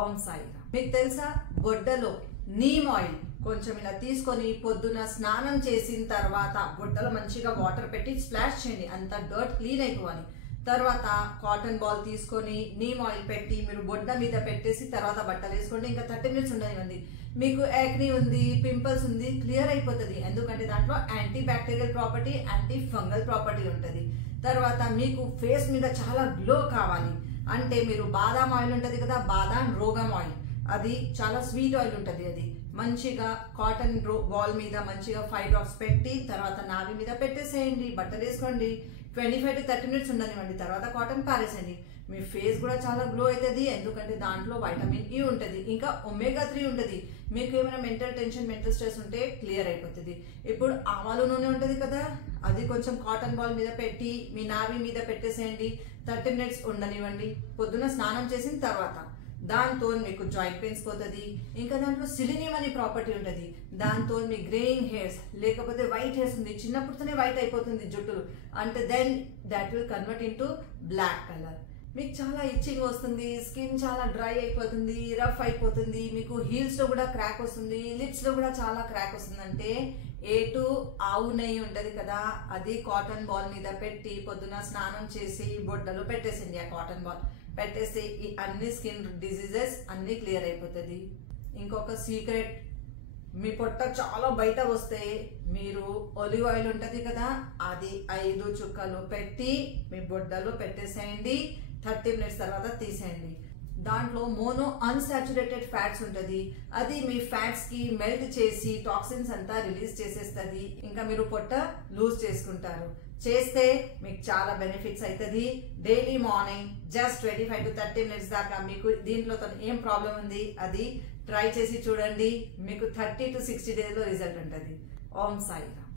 ఓం సాయిరామ్. మీకు తెలుసా, బొడ్డలో neem oil కొంచెం ఇలా తీసుకొని పొద్దున స్నానం చేసిన తర్వాత బొడ్డలో మంచిగా వాటర్ పెట్టి స్ప్లాష్ చేయండి, అంత డర్ట్ క్లీన్ అయిపోవాలి. తర్వాత కాటన్ బాల్ తీసుకొని నీమ్ ఆయిల్ పెట్టి మీరు బొడ్డ మీద పెట్టేసి తర్వాత బట్టలు వేసుకోండి. ఇంకా 30 minutes ఉండనివ్వండి. మీకు యాక్నీ ఉంది, పింపుల్స్ ఉంది, క్లియర్ అయిపోతుంది. ఎందుకంటే దాంట్లో anti bacterial property, anti fungal property ఉంటుంది. తర్వాత మీకు ఫేస్ మీద చాలా గ్లో కావాలి అంటే మీరు బాదాం ఆయిల్ ఉంటుంది కదా, బాదాం రోగం ఆయిల్, అది చాలా స్వీట్ ఆయిల్ ఉంటుంది. అది మంచిగా కాటన్ బాల్ మీద మంచిగా 5 drops పెట్టి తర్వాత నావి మీద పెట్టేసేయండి, బట్టలు వేసుకోండి. 25 to 30 minutes ఉండనివ్వండి. తర్వాత కాటన్ పారేసేయండి. మీ ఫేస్ కూడా చాలా గ్లో అవుతుంది. ఎందుకంటే దాంట్లో వైటమిన్ ఈ ఉంటుంది, ఇంకా ఒమేగా 3 ఉంటుంది. మీకు ఏమైనా మెంటల్ టెన్షన్, మెంటల్ స్ట్రెస్ ఉంటే క్లియర్ అయిపోతుంది. ఇప్పుడు ఆవాలు నూనె ఉంటుంది కదా, అది కొంచెం కాటన్ బాల్ మీద పెట్టి మీ నావి మీద పెట్టేసేయండి. 30 minutes ఉండనివ్వండి. పొద్దున స్నానం చేసిన తర్వాత దాంతో మీకు జాయింట్ పెయిన్స్ పోతుంది. ఇంకా దాంట్లో సిలినియం అనే ప్రాపర్టీ ఉంటుంది. దాంతో మీ గ్రేయింగ్ హెయిర్స్ లేకపోతే వైట్ హెయిర్స్ ఉంది, చిన్నప్పుడుతోనే వైట్ అయిపోతుంది జుట్టులు అంటే then that will convert into black colour. మీకు చాలా ఇచ్చింగ్ వస్తుంది, స్కిన్ చాలా డ్రై అయిపోతుంది, రఫ్ అయిపోతుంది, మీకు హీల్స్ లో కూడా క్రాక్ వస్తుంది, లిప్స్ లో కూడా చాలా క్రాక్ వస్తుంది. అంటే ఏటు ఆవు నెయ్యి ఉంటది కదా, అది కాటన్ బాల్ మీద పెట్టి పొద్దున స్నానం చేసి బొడ్డలో పెట్టేసింది. ఆ కాటన్ బాల్ పెట్టేస్తే ఈ అన్ని స్కిన్ డిజీజెస్ అన్ని క్లియర్ అయిపోతుంది. ఇంకొక సీక్రెట్, మీ పొట్ట చాలా బయట వస్తే మీరు ఒలివ్ ఆయిల్ ఉంటది కదా, అది 5 చుక్కలు పెట్టి మీ బొడ్డలో పెట్టేసేయండి. 30 minutes తర్వాత తీసేయండి. దాంట్లో మోనో అన్సాచురేటెడ్ ఫ్యాట్స్ ఉంటుంది. అది మీ ఫ్యాట్స్ కి మెల్ట్ చేసి టాక్సిన్స్ అంతా రిలీజ్ చేసేస్తుంది. ఇంకా మీరు పొట్ట లూజ్ చేసుకుంటారు. చేస్తే మీకు చాలా బెనిఫిట్స్ అవుతుంది. Daily morning just 25 to 30 minutes దాకా మీకు దీంట్లో ఏం ప్రాబ్లం ఉంది అది ట్రై చేసి చూడండి. మీకు 30 to 60 days లో రిజల్ట్ ఉంటుంది. ఓం సాయిరామ్.